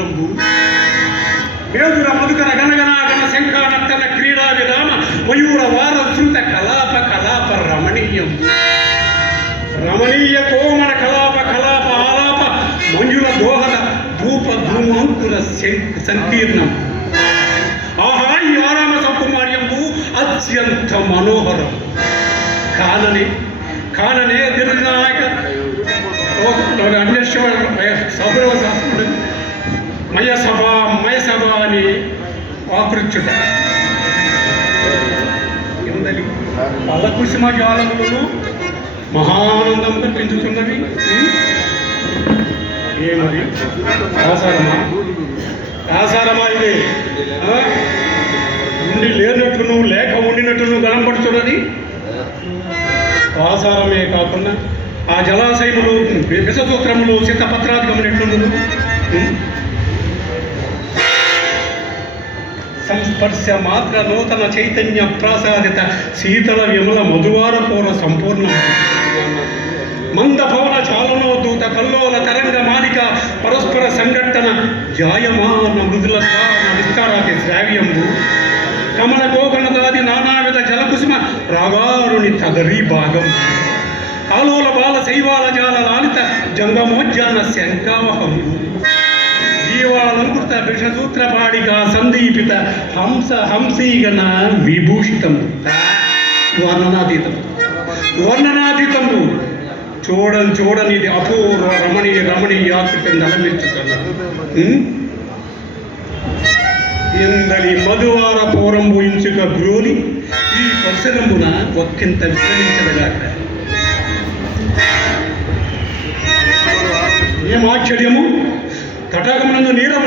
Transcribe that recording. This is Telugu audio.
మధురంబు మేధుర మధుకర గణగణాగణ శంఖానర్తన క్రీడా విరామ మయూర వార శృత కలాప కలాప రమణీయం రమణీయ కోమల కలాప కలాప ఆలాప మంజుల దోహద ధూప ధూమాంకుర సంకీర్ణం. ఆహా ఈ ఆరామ సౌకుమార్యంబు అత్యంత మనోహరం. కాననే నిర్ణాయక అన్వేషణ సౌరవ శాస్త్రుడు మయసభ అని ఆకృత్యుట కిందలి పలకుసుమ జ్వాలములను మహానందంగా పెంచుతున్నవి. ఏమది ఆసారమా ఇదే ఉండి లేనట్టును లేక ఉండినట్టును కనపడుతున్నది. ఆసారమే కాకుండా ఆ జలాశయములు విషసూత్రములు చిత్తపత్రాధికమునెట్లుండదు. సంస్పర్శ మాత్ర నూతన చైతన్య ప్రాసాదిత శీతల విమల మధువార పూర సంపూర్ణం. మంద భవన చాలనోదూత కల్లోల తరంగ మాలిక పరస్పర సంఘటన జాయమాన మృదుల విస్తారాది శ్రావ్యంబు కమల గోగణదాది నానావిధ జలకుసుమ రాగారుని తగరీ భాగం ఆలోల బాల శైవాల జాల లాలిత జంగమోజ్జాన శంకావహము జీవాలంకృత విషసూత్రపాడిక సందీపిత హంసీగణ విభూషితము వర్ణనాతీతము చూడనిది అపూర్వ రమణీయాకృతిని నలమించుతున్నారు. ఇందలి మధువార పూరం ఊహించుక గ్రోని ఈ పరిసరమున ఒక్కింత విశ్రమించదగాక. ఏం ఆశ్చర్యము! తటాకమునందు నీరము